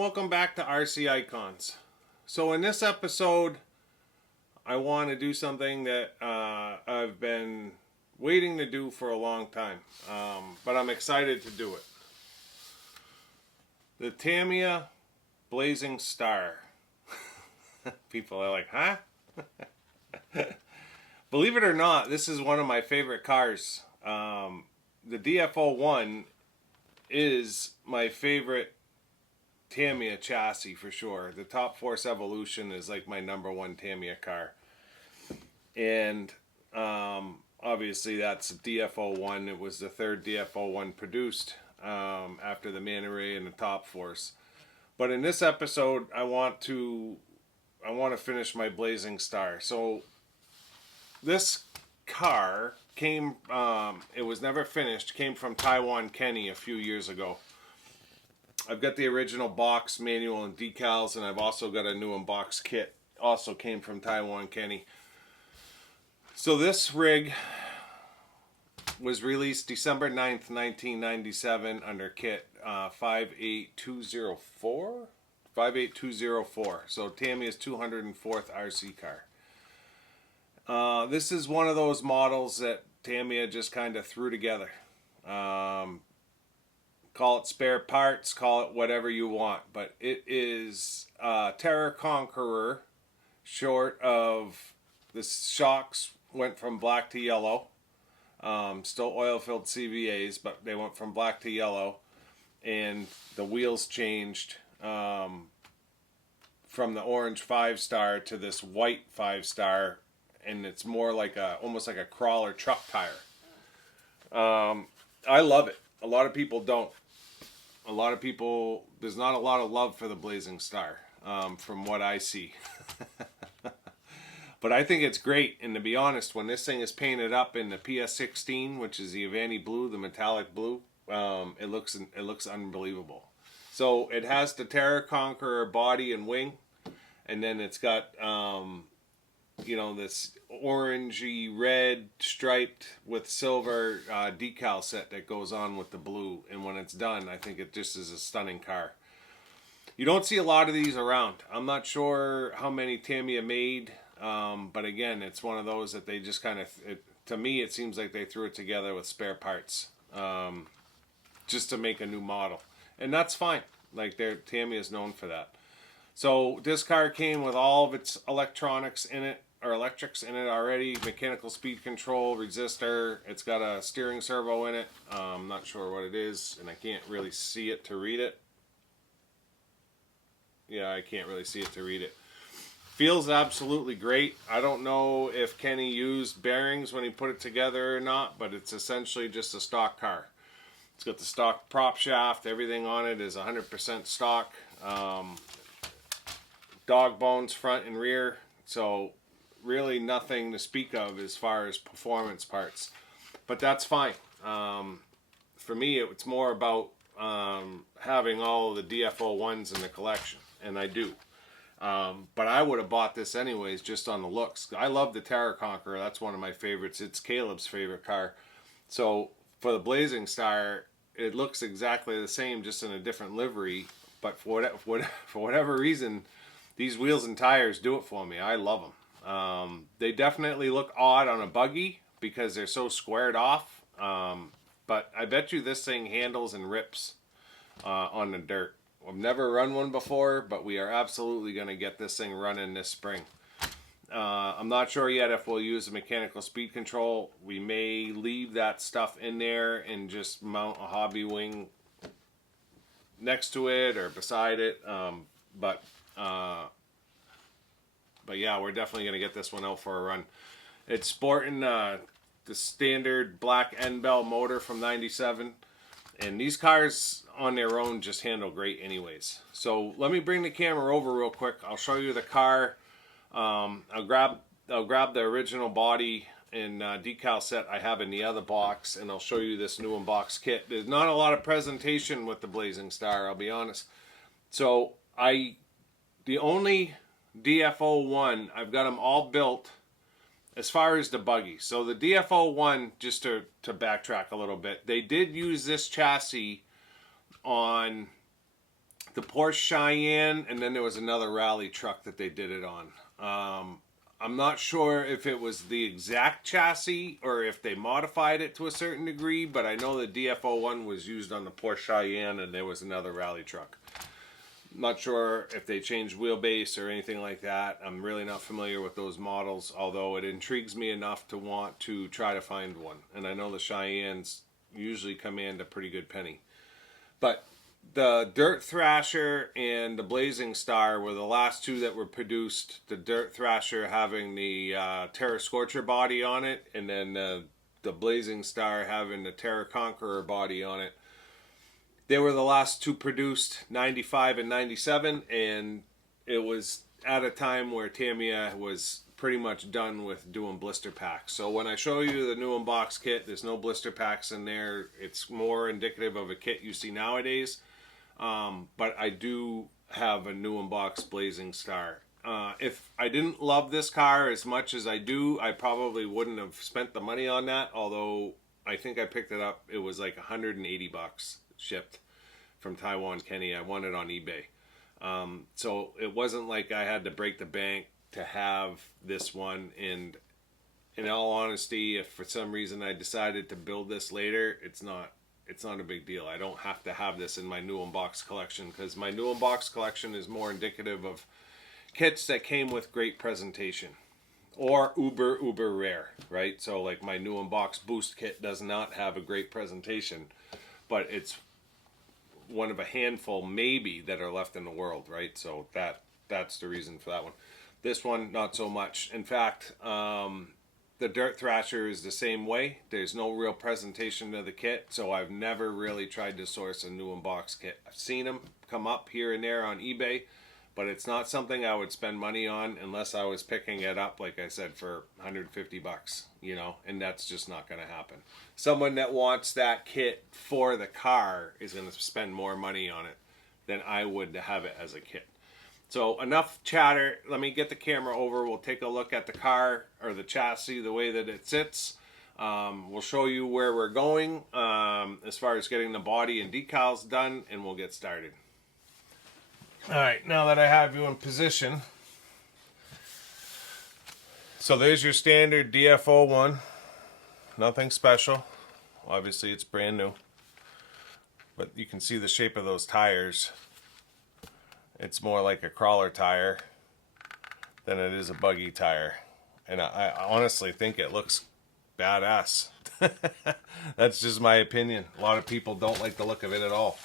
welcome back to RC Icons. So in this episode, I want to do something that I've been waiting to do for a long time, but I'm excited to do it. The Tamiya Blazing Star. People are like, huh? Believe it or not, this is one of my favorite cars. The DFO1 is my favorite Tamiya chassis for sure. The Top Force Evolution is like my #1 Tamiya car. And obviously that's DFO1. It was the third DFO1 produced after the Man Ray and the Top Force. But in this episode, I want to finish my Blazing Star. So this car came, it was never finished, came from Taiwan Kenny a few years ago. I've got the original box, manual, and decals, and I've also got a new unboxed kit. Also came from Taiwan Kenny. So this rig was released December 9th, 1997 under kit 58204? 58204. So Tamiya's 204th RC car. This is one of those models that Tamiya just kind of threw together. Call it spare parts, call it whatever you want, but it is Terror Conqueror, short of the shocks went from black to yellow. Still oil-filled CVAs, but they went from black to yellow, and the wheels changed from the orange 5-star to this white 5-star, and it's more like almost like a crawler truck tire. I love it. A lot of people don't. A lot of people, there's not a lot of love for the Blazing Star, from what I see. But I think it's great, and to be honest, when this thing is painted up in the PS16, which is the Avanti blue, the metallic blue, it looks unbelievable. So it has the Terror Conqueror body and wing, and then it's got you know, this orangey red striped with silver decal set that goes on with the blue, and when it's done, I think it just is a stunning car. You don't see a lot of these around. I'm not sure how many Tamiya made, but again, it's one of those that they just kind of, to me, it seems like they threw it together with spare parts just to make a new model, and that's fine. Like, Tamiya is known for that. So this car came with all of its electronics in it, or electrics in it already. Mechanical speed control, resistor. It's got a steering servo in it. I'm not sure what it is, and I can't really see it to read it. Yeah, I can't really see it to read it. Feels absolutely great. I don't know if Kenny used bearings when he put it together or not, but it's essentially just a stock car. It's got the stock prop shaft. Everything on it is 100% stock. Dog bones front and rear. So really nothing to speak of as far as performance parts, but that's fine. For me, it's more about having all of the DFO1s in the collection, and I do. But I would have bought this anyways just on the looks. I love the Terror Conqueror. That's one of my favorites. It's Caleb's favorite car. So for the Blazing Star, it looks exactly the same, just in a different livery, but for whatever reason, these wheels and tires do it for me. I love them. They definitely look odd on a buggy because they're so squared off, but I bet you this thing handles and rips on the dirt. I've never run one before, but we are absolutely going to get this thing running this spring. I'm not sure yet if we'll use the mechanical speed control. We may leave that stuff in there and just mount a hobby wing next to it or beside it, but yeah, we're definitely going to get this one out for a run. It's sporting the standard black N-Bell motor from 97. And these cars on their own just handle great anyways. So let me bring the camera over real quick. I'll show you the car. I'll grab the original body and decal set I have in the other box, and I'll show you this new unboxed kit. There's not a lot of presentation with the Blazing Star, I'll be honest. So the only DFO1, I've got them all built as far as the buggy. So the DFO1, just to backtrack a little bit, they did use this chassis on the Porsche Cheyenne, and then there was another rally truck that they did it on. I'm not sure if it was the exact chassis or if they modified it to a certain degree, but I know the DF01 was used on the Porsche Cheyenne, and there was another rally truck. Not sure if they changed wheelbase or anything like that. I'm really not familiar with those models, although it intrigues me enough to want to try to find one. And I know the Cheyennes usually command a pretty good penny. But the Dirt Thrasher and the Blazing Star were the last two that were produced. The Dirt Thrasher having the Terra Scorcher body on it, and then the Blazing Star having the Terra Conqueror body on it. They were the last two produced, 95 and 97, and it was at a time where Tamiya was pretty much done with doing blister packs. So when I show you the new in-box kit, there's no blister packs in there. It's more indicative of a kit you see nowadays. But I do have a new in-box Blazing Star. If I didn't love this car as much as I do, I probably wouldn't have spent the money on that, although I think I picked it up. It was like 180 bucks shipped from Taiwan, Kenya. I won it on eBay. So it wasn't like I had to break the bank to have this one. And in all honesty, if for some reason I decided to build this later, it's not a big deal. I don't have to have this in my new in-box collection, because my new in-box collection is more indicative of kits that came with great presentation or uber rare, right? So like my new in-box boost kit does not have a great presentation, but it's one of a handful maybe that are left in the world, right? So that's the reason for that one. This one, not so much. In fact, the Dirt Thrasher is the same way. There's no real presentation to the kit, so I've never really tried to source a new in-box kit. I've seen them come up here and there on eBay, but it's not something I would spend money on unless I was picking it up, like I said, for 150 bucks, you know, and that's just not going to happen. Someone that wants that kit for the car is going to spend more money on it than I would to have it as a kit. So enough chatter. Let me get the camera over. We'll take a look at the car or the chassis, the way that it sits. We'll show you where we're going as far as getting the body and decals done, and we'll get started. All right, now that I have you in position, so there's your standard DF01. Nothing special. Obviously, it's brand new, but you can see the shape of those tires. It's more like a crawler tire than it is a buggy tire, and I honestly think it looks badass. That's just my opinion. A lot of people don't like the look of it at all.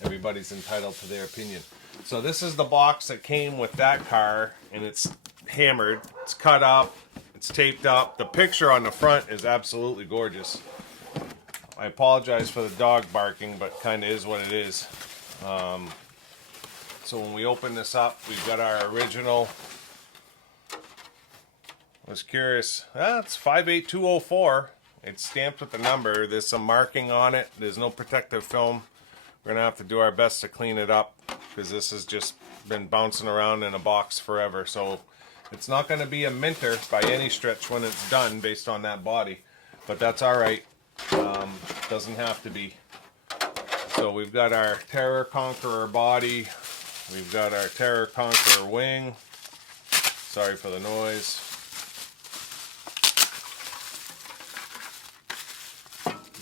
Everybody's entitled to their opinion. So this is the box that came with that car, and it's hammered, it's cut up, it's taped up. The picture on the front is absolutely gorgeous. I apologize for the dog barking, but kind of is what it is. So when we open this up, we've got our original. I was curious. It's 58204. It's stamped with the number. There's some marking on it. There's no protective film. We're going to have to do our best to clean it up, because this has just been bouncing around in a box forever. So it's not going to be a minter by any stretch when it's done based on that body. But that's all right. Doesn't have to be. So we've got our Terra Conqueror body. We've got our Terra Conqueror wing. Sorry for the noise.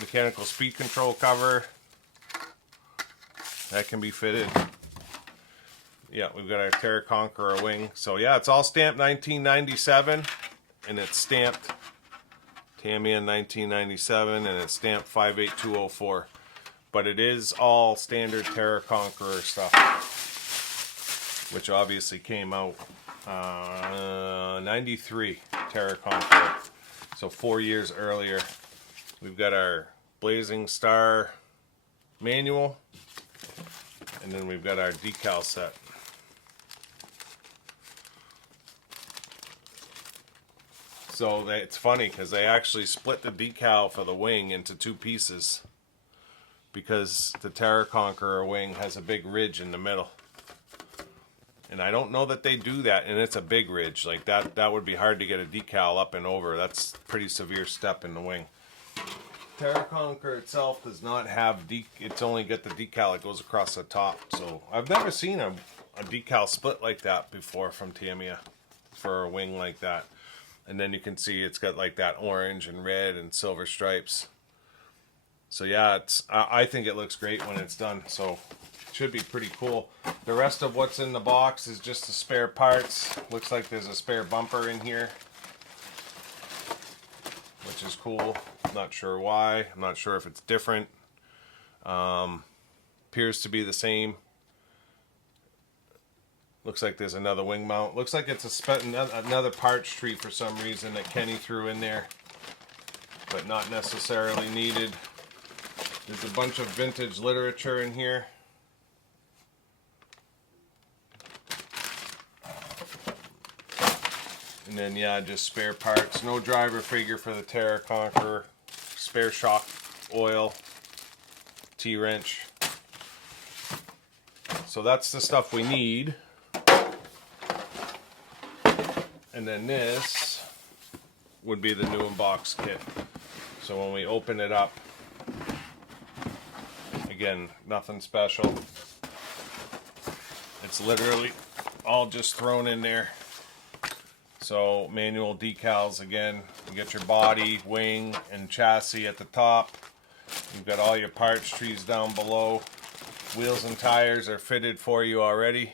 Mechanical speed control cover. That can be fitted. Yeah, we've got our Terra Conqueror wing. So yeah, it's all stamped 1997, and it's stamped Tamiya 1997, and it's stamped 58204. But it is all standard Terra Conqueror stuff, which obviously came out 93 Terra Conqueror. So 4 years earlier. We've got our Blazing Star manual, and then we've got our decal set. So it's funny because they actually split the decal for the wing into two pieces, because the Terra Conqueror wing has a big ridge in the middle. And I don't know that they do that, and it's a big ridge. Like that would be hard to get a decal up and over. That's a pretty severe step in the wing. Terraconquer itself does not have it's only got the decal that goes across the top. So I've never seen a decal split like that before from Tamiya for a wing like that. And then you can see it's got like that orange and red and silver stripes. So yeah, I think it looks great when it's done. So it should be pretty cool. The rest of what's in the box is just the spare parts. Looks like there's a spare bumper in here, which is cool. Not sure why. I'm not sure if it's different. Appears to be the same. Looks like there's another wing mount. Looks like it's another parts tree for some reason that Kenny threw in there, but not necessarily needed. There's a bunch of vintage literature in here. And then yeah, just spare parts. No driver figure for the Terraconquer. Spare shock oil, T-wrench. So that's the stuff we need. And then this would be the new in-box kit. So when we open it up, again, nothing special. It's literally all just thrown in there. So manual decals again. You get your body, wing, and chassis at the top. You've got all your parts trees down below. Wheels and tires are fitted for you already.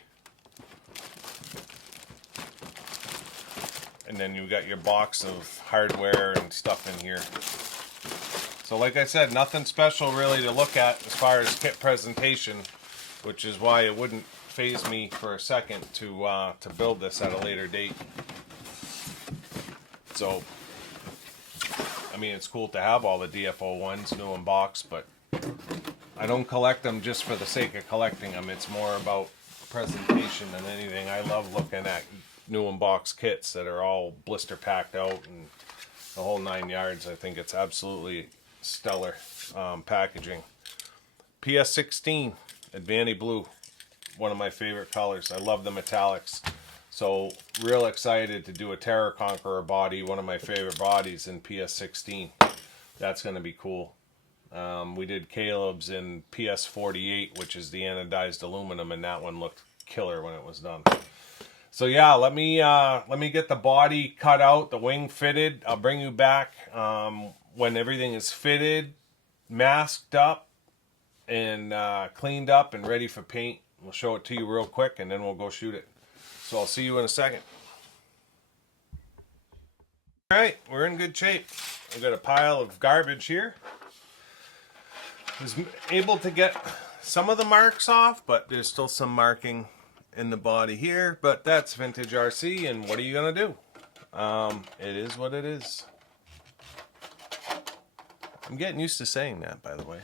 And then you've got your box of hardware and stuff in here. So like I said, nothing special really to look at as far as kit presentation, which is why it wouldn't faze me for a second to build this at a later date. So, I mean, it's cool to have all the DFO ones, new in box, but I don't collect them just for the sake of collecting them. It's more about presentation than anything. I love looking at new in box kits that are all blister packed out and the whole 9 yards. I think it's absolutely stellar packaging. PS16 Advanti Blue, one of my favorite colors. I love the metallics. So real excited to do a Terraconquer body, one of my favorite bodies in PS16. That's going to be cool. We did Caleb's in PS48, which is the anodized aluminum, and that one looked killer when it was done. So yeah, let me get the body cut out, the wing fitted. I'll bring you back when everything is fitted, masked up, and cleaned up and ready for paint. We'll show it to you real quick, and then we'll go shoot it. So I'll see you in a second. All right, we're in good shape. I've got a pile of garbage here. I was able to get some of the marks off, but there's still some marking in the body here. But that's vintage RC, and what are you gonna do? It is what it is. I'm getting used to saying that, by the way.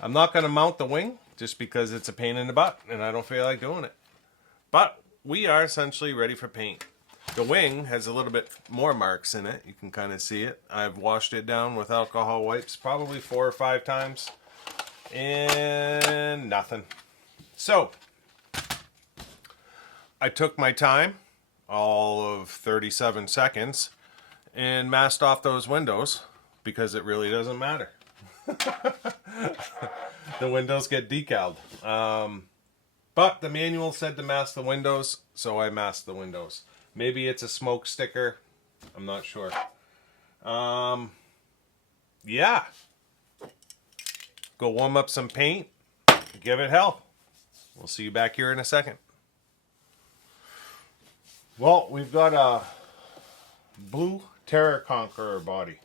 I'm not gonna mount the wing just because it's a pain in the butt, and I don't feel like doing it. But we are essentially ready for paint. The wing has a little bit more marks in it. You can kind of see it. I've washed it down with alcohol wipes probably 4 or 5 times. And nothing. So, I took my time, all of 37 seconds, and masked off those windows because it really doesn't matter. The windows get decaled. But the manual said to mask the windows, so I masked the windows. Maybe it's a smoke sticker. I'm not sure. Yeah. Go warm up some paint. Give it hell. We'll see you back here in a second. Well, we've got a blue Terraconquer body.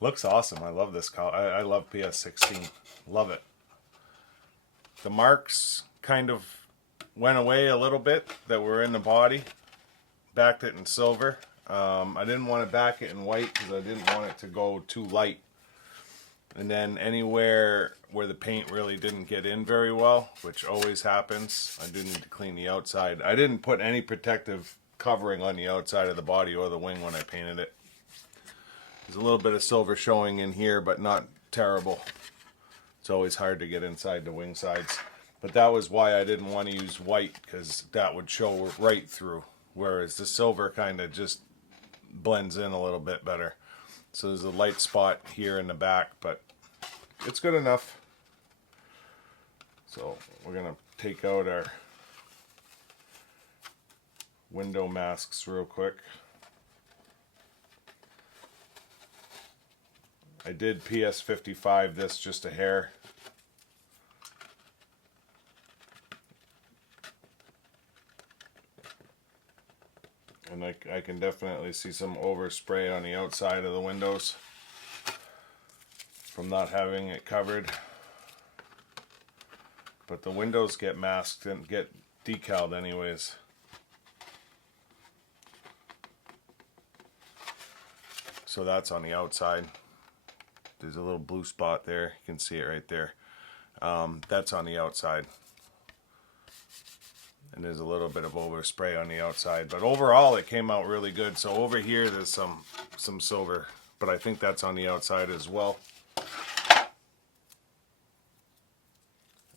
Looks awesome. I love this color. I love PS16. Love it. The marks kind of went away a little bit that were in the body. Backed it in silver. I didn't want to back it in white because I didn't want it to go too light. And then anywhere where the paint really didn't get in very well, which always happens, I do need to clean the outside. I didn't put any protective covering on the outside of the body or the wing when I painted it. There's a little bit of silver showing in here, but not terrible. It's always hard to get inside the wing sides. But that was why I didn't want to use white, because that would show right through. Whereas the silver kind of just blends in a little bit better. So there's a light spot here in the back, but it's good enough. So we're gonna take out our window masks real quick. I did PS55 this just a hair. And I can definitely see some overspray on the outside of the windows from not having it covered. But the windows get masked and get decaled anyways. So that's on the outside. There's a little blue spot there. You can see it right there. That's on the outside. And there's a little bit of overspray on the outside. But overall, it came out really good. So over here, there's some silver. But I think that's on the outside as well.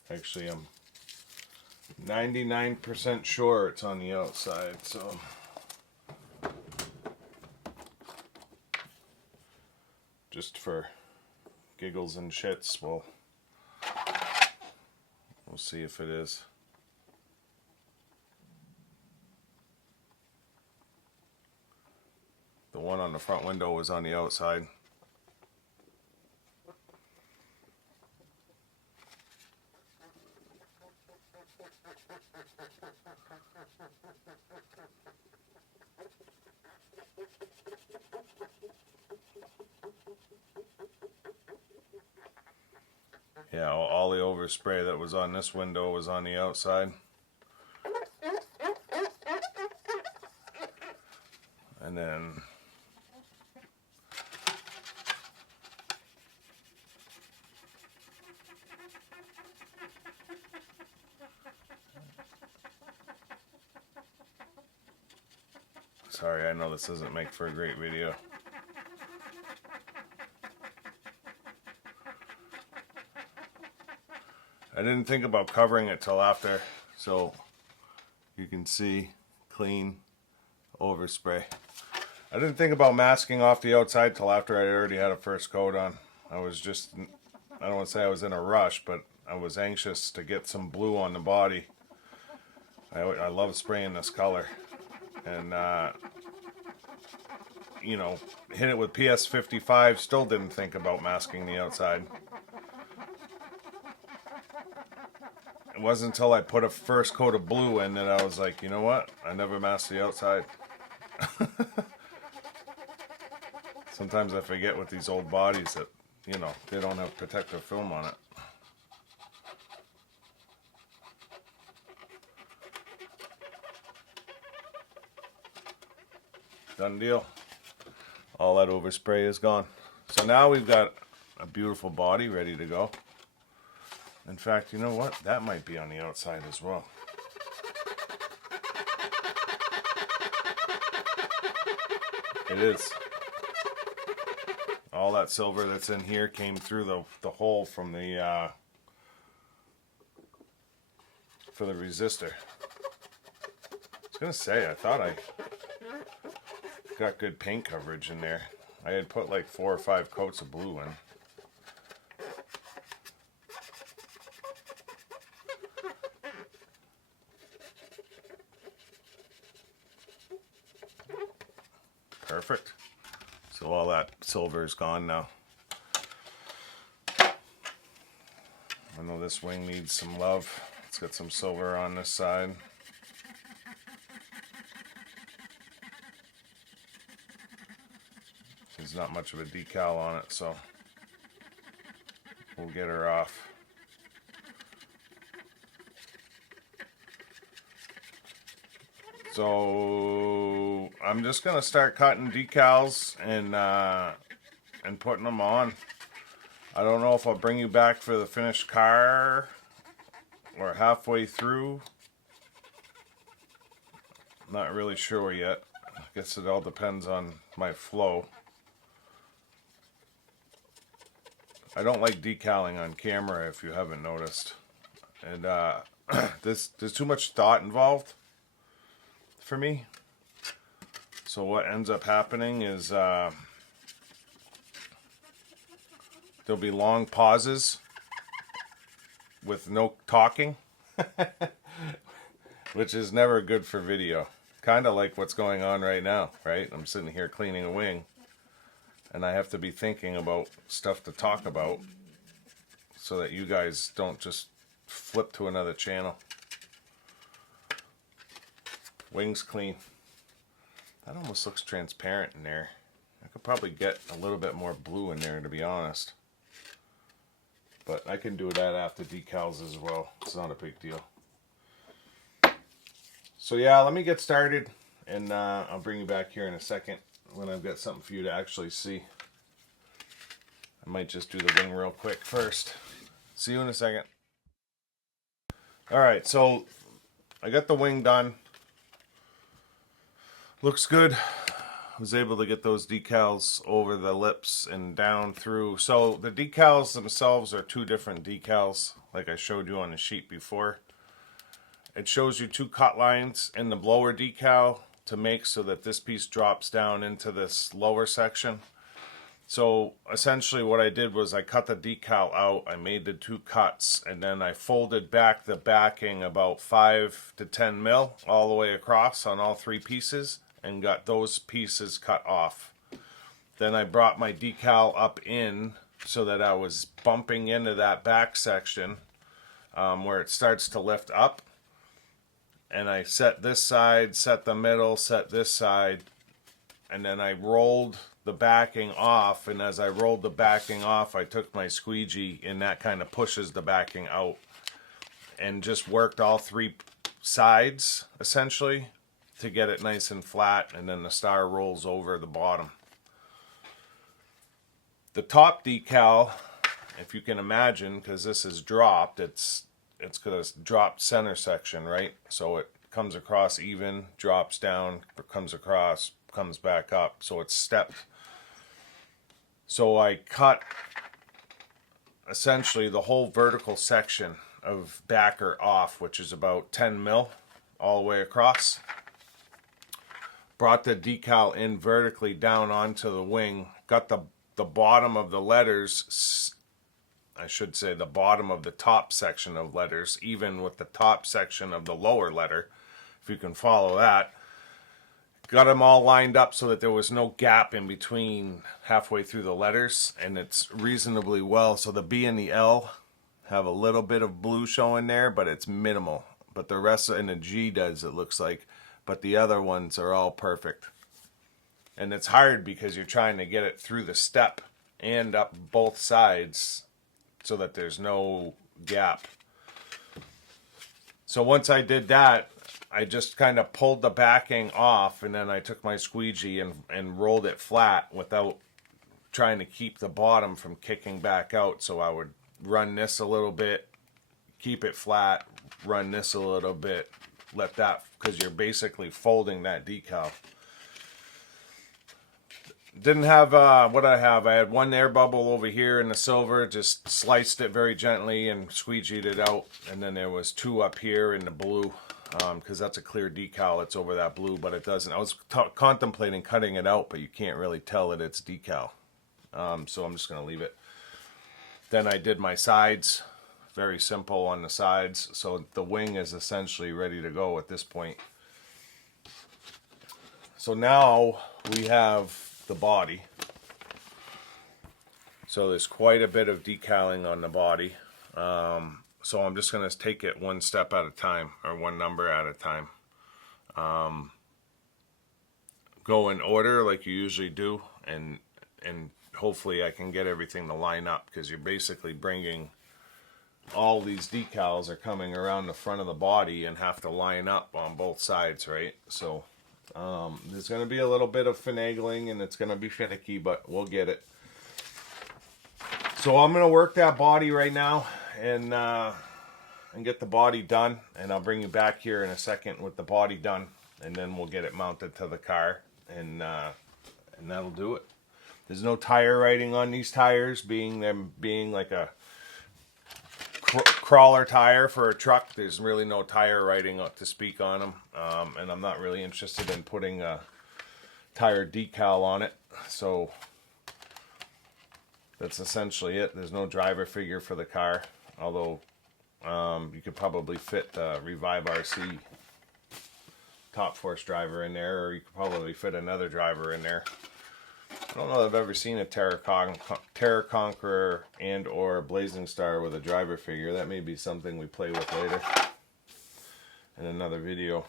Actually, I'm 99% sure it's on the outside. So just for giggles and shits, we'll see if it is. The one on the front window was on the outside. Yeah, all the overspray that was on this window was on the outside. And then sorry, I know this doesn't make for a great video. I didn't think about covering it till after, so you can see clean overspray. I didn't think about masking off the outside till after I already had a first coat on. I was just, I don't want to say I was in a rush, but I was anxious to get some blue on the body. I love spraying this color. And, you know, hit it with PS55, still didn't think about masking the outside. It wasn't until I put a first coat of blue in that I was like, you know what? I never masked the outside. Sometimes I forget with these old bodies that, you know, they don't have protective film on it. Done deal. All that overspray is gone. So now we've got a beautiful body ready to go. In fact, you know what? That might be on the outside as well. It is. All that silver that's in here came through the hole from the for the resistor. I was gonna say, I thought I got good paint coverage in there. I had put like 4 or 5 coats of blue in. Perfect. So all that silver is gone now. I know this wing needs some love. Let's get some silver on this side. There's not much of a decal on it, so we'll get her off. So I'm just gonna start cutting decals and putting them on. I don't know if I'll bring you back for the finished car or halfway through. Not really sure yet. I guess it all depends on my flow. I don't like decaling on camera if you haven't noticed. And there's too much thought involved for me. So what ends up happening is there'll be long pauses with no talking, which is never good for video. Kind of like what's going on right now, right? I'm sitting here cleaning a wing, and I have to be thinking about stuff to talk about so that you guys don't just flip to another channel. Wings clean. That almost looks transparent in there. I could probably get a little bit more blue in there, to be honest. But I can do that after decals as well. It's not a big deal. So yeah, let me get started, and I'll bring you back here in a second when I've got something for you to actually see. I might just do the wing real quick first. See you in a second. Alright, so I got the wing done. Looks good. I was able to get those decals over the lips and down through. So the decals themselves are two different decals, like I showed you on the sheet before. It shows you two cut lines in the blower decal to make so that this piece drops down into this lower section. So essentially what I did was I cut the decal out, I made the two cuts, and then I folded back the backing about 5 to 10 mil all the way across on all three pieces and got those pieces cut off. Then I brought my decal up in so that I was bumping into that back section where it starts to lift up. And I set this side, set the middle, set this side, and then I rolled the backing off, and as I rolled the backing off, I took my squeegee, and that kind of pushes the backing out, and just worked all three sides, essentially, to get it nice and flat, and then the star rolls over the bottom. The top decal, if you can imagine, because this is dropped, it's got a dropped center section, right? So it comes across even, drops down, comes across, comes back up. So it's stepped. So I cut essentially the whole vertical section of backer off, which is about 10 mil all the way across. Brought the decal in vertically down onto the wing. Got the bottom of the letters, I should say the bottom of the top section of letters, even with the top section of the lower letter, if you can follow that. Got them all lined up so that there was no gap in between halfway through the letters, and it's reasonably well. So the B and the L have a little bit of blue showing there, but it's minimal. But the rest, and the G does, it looks like, but the other ones are all perfect. And it's hard because you're trying to get it through the step and up both sides so that there's no gap. So once I did that, I just kind of pulled the backing off, and then I took my squeegee and rolled it flat without trying to keep the bottom from kicking back out. So I would run this a little bit, keep it flat, run this a little bit, let that, because you're basically folding that decal. Didn't have, what I have, I had one air bubble over here in the silver, just sliced it very gently and squeegeed it out, and then there was two up here in the blue, because that's a clear decal, it's over that blue, but it doesn't. I was contemplating cutting it out, but you can't really tell that it's decal, so I'm just going to leave it. Then I did my sides, very simple on the sides, so the wing is essentially ready to go at this point. So now we have the body. So there's quite a bit of decaling on the body. So I'm just going to take it one step at a time, or one number at a time. Go in order like you usually do, and hopefully I can get everything to line up, because you're basically bringing all these decals are coming around the front of the body and have to line up on both sides, right? So there's going to be a little bit of finagling, and it's going to be finicky, but we'll get it. So I'm going to work that body right now and get the body done, and I'll bring you back here in a second with the body done, and then we'll get it mounted to the car, and that'll do it. There's no tire writing on these tires, being like a crawler tire for a truck. There's really no tire writing to speak on them, and I'm not really interested in putting tire decal on it. So that's essentially it. There's no driver figure for the car, although you could probably fit the Revive RC Top Force driver in there, or you could probably fit another driver in there. I don't know if I've ever seen a Terra Conqueror and or Blazing Star with a driver figure. That may be something we play with later in another video,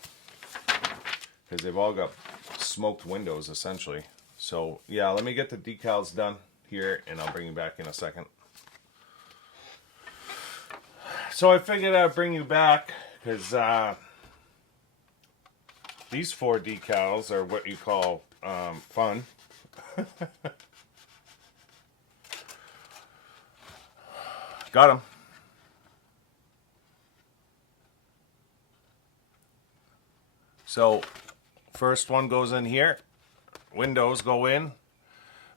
because they've all got smoked windows essentially. So yeah, let me get the decals done here and I'll bring you back in a second. So I figured I'd bring you back because these 4 decals are what you call fun. Got them. So first one goes in here. Windows go in.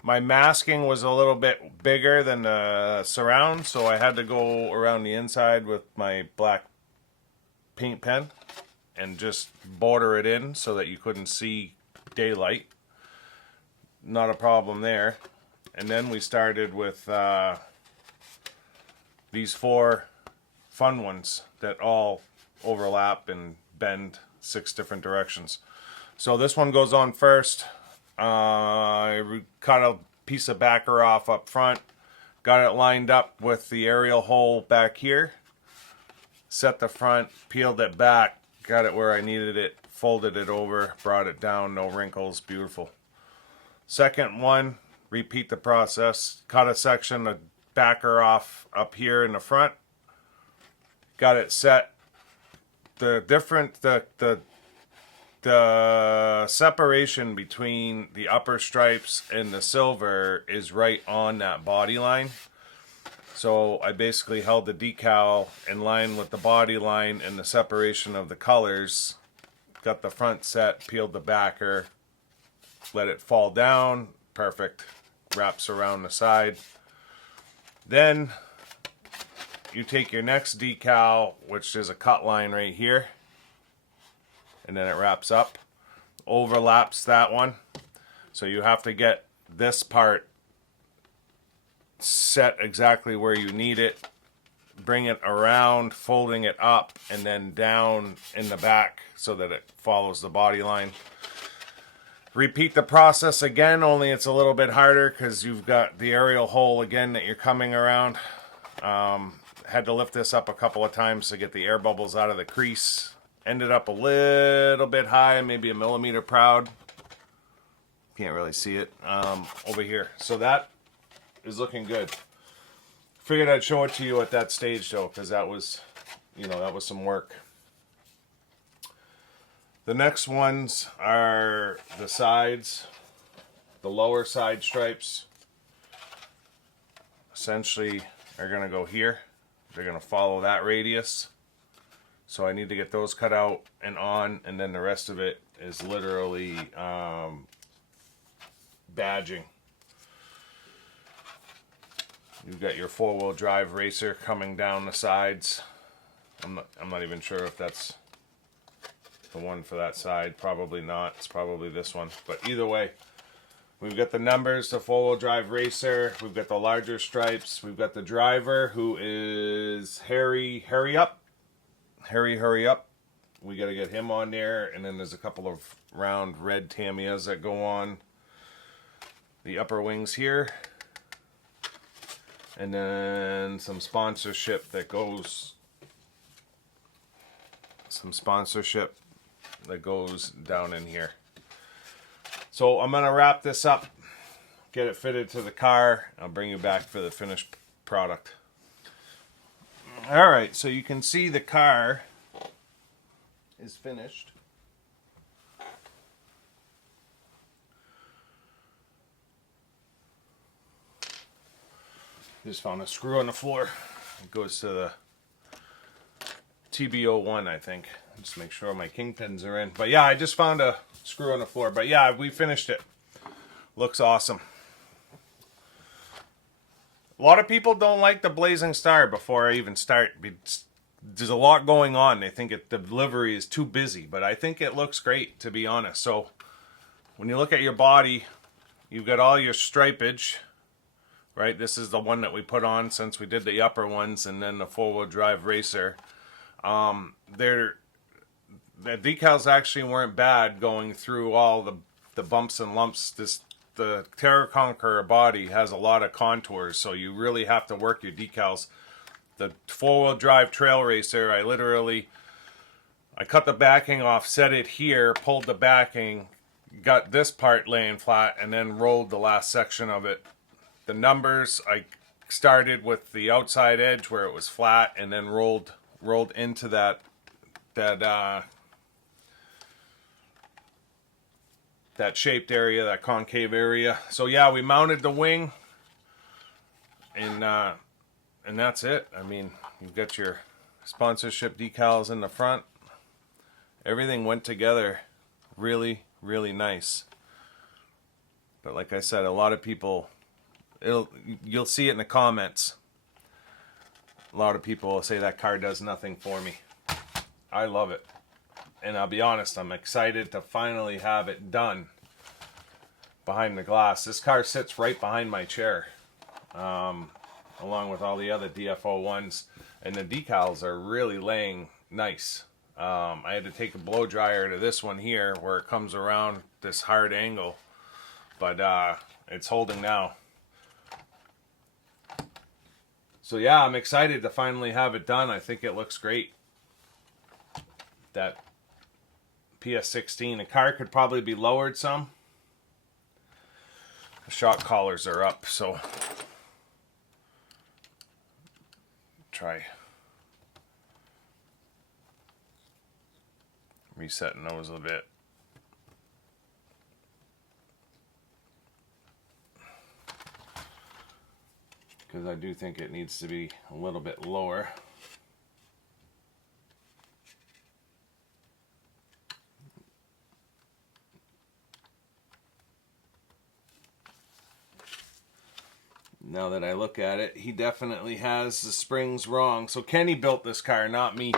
My masking was a little bit bigger than the surround, so I had to go around the inside with my black paint pen and just border it in so that you couldn't see daylight. Not a problem there. And then we started with these 4 fun ones that all overlap and bend 6 different directions. So this one goes on first. I cut a piece of backer off up front, got it lined up with the aerial hole back here, set the front, peeled it back, got it where I needed it, folded it over, brought it down, no wrinkles, beautiful. Second one, repeat the process, cut a section of backer off up here in the front, got it set. The separation between the upper stripes and the silver is right on that body line. So I basically held the decal in line with the body line and the separation of the colors. Got the front set, peeled the backer, let it fall down. Perfect. Wraps around the side. Then you take your next decal, which is a cut line right here, and then it wraps up, overlaps that one. So you have to get this part set exactly where you need it, bring it around, folding it up and then down in the back so that it follows the body line. Repeat the process again, only it's a little bit harder because you've got the aerial hole again that you're coming around. Had to lift this up a couple of times to get the air bubbles out of the crease. Ended up a little bit high, maybe a millimeter proud. Can't really see it over here. So that is looking good. Figured I'd show it to you at that stage though, because that was, that was some work. The next ones are the sides, the lower side stripes. Essentially are going to go here. They're going to follow that radius. So I need to get those cut out and on, and then the rest of it is literally badging. You've got your 4-wheel drive racer coming down the sides. I'm not even sure if that's the one for that side. Probably not. It's probably this one. But either way, we've got the numbers, the 4-wheel drive racer. We've got the larger stripes. We've got the driver, who is Harry Up. Hurry Up. We got to get him on there. And then there's a couple of round red Tamiyas that go on the upper wings here. And then some sponsorship that goes down in here. So I'm going to wrap this up, get it fitted to the car. I'll bring you back for the finished product. Alright, so you can see the car is finished. Just found a screw on the floor. It goes to the TB01, I think. Just make sure my kingpins are in. But yeah, I just found a screw on the floor. But yeah, we finished it. Looks awesome. A lot of people don't like the Blazing Star before I even start. There's a lot going on. They think the delivery is too busy. But I think it looks great, to be honest. So when you look at your body, you've got all your stripage, right? This is the one that we put on since we did the upper ones, and then the four-wheel drive racer. The decals actually weren't bad going through all the bumps and lumps. The Terra Conqueror body has a lot of contours, so you really have to work your decals. The four-wheel drive trail racer, I cut the backing off, set it here, pulled the backing, got this part laying flat, and then rolled the last section of it. The numbers, I started with the outside edge where it was flat, and then rolled into that shaped area, that concave area. So yeah, we mounted the wing, and that's it. I mean, you've got your sponsorship decals in the front. Everything went together really, really nice. But like I said, a lot of people, you'll see it in the comments. A lot of people will say that car does nothing for me. I love it. And I'll be honest, I'm excited to finally have it done behind the glass. This car sits right behind my chair, along with all the other DFO ones. And the decals are really laying nice. I had to take a blow dryer to this one here where it comes around this hard angle, but it's holding now. So yeah, I'm excited to finally have it done. I think it looks great. That PS16, the car could probably be lowered some. The shock collars are up, so try resetting those a bit. Because I do think it needs to be a little bit lower. Now that I look at it, he definitely has the springs wrong. So Kenny built this car, not me.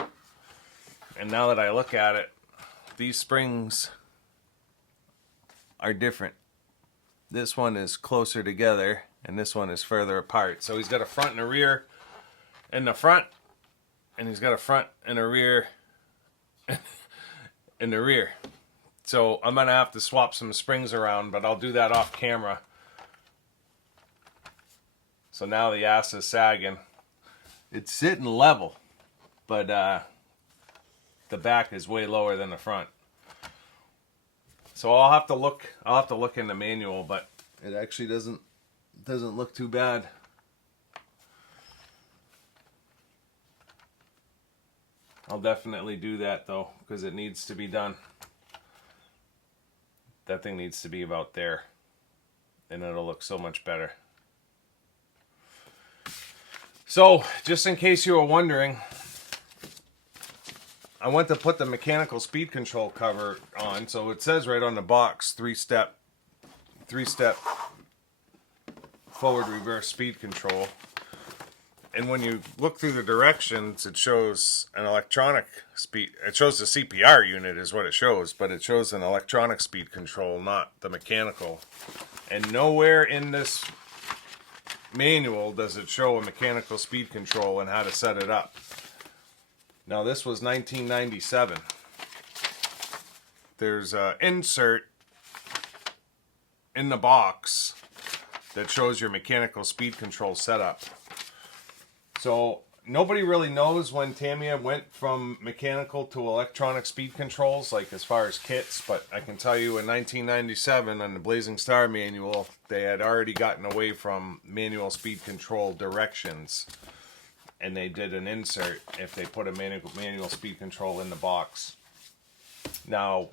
And now that I look at it, these springs are different. This one is closer together, and this one is further apart. So he's got a front and a rear in the front, and he's got a front and a rear in the rear. So I'm going to have to swap some springs around, but I'll do that off camera. So now the ass is sagging. It's sitting level, but the back is way lower than the front. So I'll have to look in the manual, but it actually doesn't look too bad. I'll definitely do that though, because it needs to be done. That thing needs to be about there, and it'll look so much better. So, just in case you were wondering, I went to put the mechanical speed control cover on. So it says right on the box, three-step forward reverse speed control. And when you look through the directions, it shows an electronic speed. It shows the CPR unit is what it shows, but it shows an electronic speed control, not the mechanical. And nowhere in this manual does it show a mechanical speed control and how to set it up. Now this was 1997. There's an insert in the box that shows your mechanical speed control setup. So nobody really knows when Tamiya went from mechanical to electronic speed controls, like as far as kits, but I can tell you in 1997 on the Blazing Star manual, they had already gotten away from manual speed control directions, and they did an insert if they put a manual speed control in the box. Now,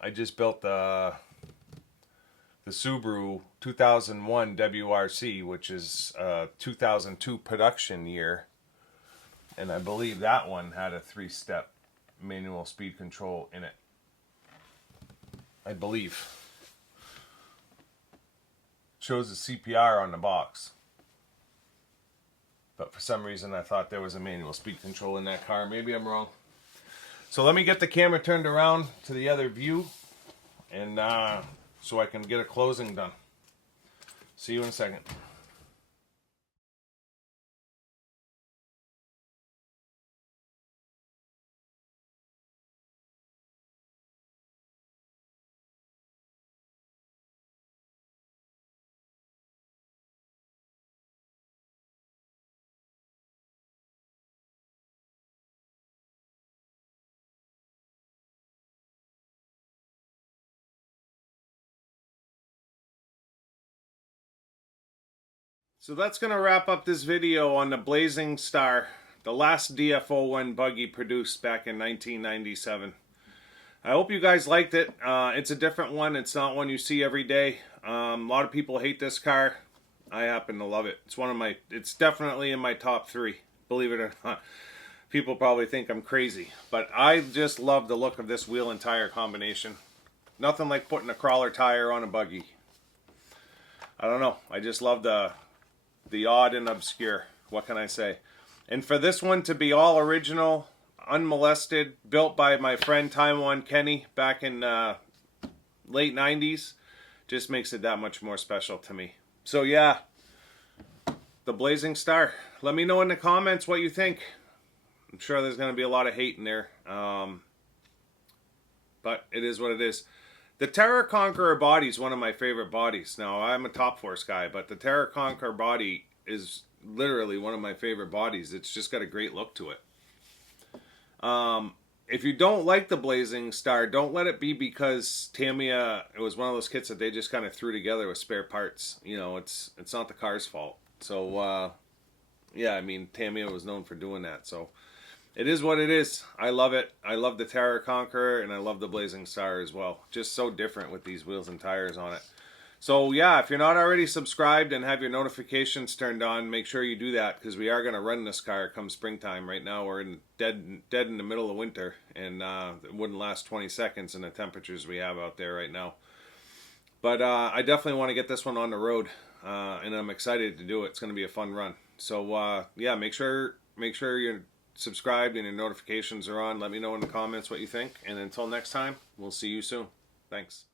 I just built the Subaru 2001 WRC, which is a 2002 production year, and I believe that one had a 3-step manual speed control in it. I believe. Shows the CPR on the box. But for some reason I thought there was a manual speed control in that car. Maybe I'm wrong. So let me get the camera turned around to the other view and so I can get a closing done. See you in a second. So that's going to wrap up this video on the Blazing Star, the last DF01 buggy produced back in 1997. I hope you guys liked it. It's a different one. It's not one you see every day. A lot of people hate this car. I happen to love it. It's definitely in my top 3, believe it or not. People probably think I'm crazy, but I just love the look of this wheel and tire combination. Nothing like putting a crawler tire on a buggy. I don't know. I just love the odd and obscure. What can I say? And for this one to be all original, unmolested, built by my friend Taiwan Kenny back in late 90s, just makes it that much more special to me. So yeah, the Blazing Star. Let me know in the comments what you think. I'm sure there's going to be a lot of hate in there, but it is what it is. The Terra Conqueror body is one of my favorite bodies. Now, I'm a Top Force guy, but the Terra Conqueror body is literally one of my favorite bodies. It's just got a great look to it. If you don't like the Blazing Star, don't let it be because Tamiya, it was one of those kits that they just kind of threw together with spare parts. You know, it's not the car's fault. So, yeah, I mean, Tamiya was known for doing that. So, it is what it is. I love it. I love the Terra Conqueror, and I love the Blazing Star as well. Just so different with these wheels and tires on it. So yeah, if you're not already subscribed and have your notifications turned on, make sure you do that, because we are going to run this car come springtime. Right now we're dead in the middle of winter, and it wouldn't last 20 seconds in the temperatures we have out there right now. But I definitely want to get this one on the road, and I'm excited to do it. It's going to be a fun run. So yeah, make sure you're subscribed and your notifications are on. Let me know in the comments what you think, and until next time, we'll see you soon. Thanks.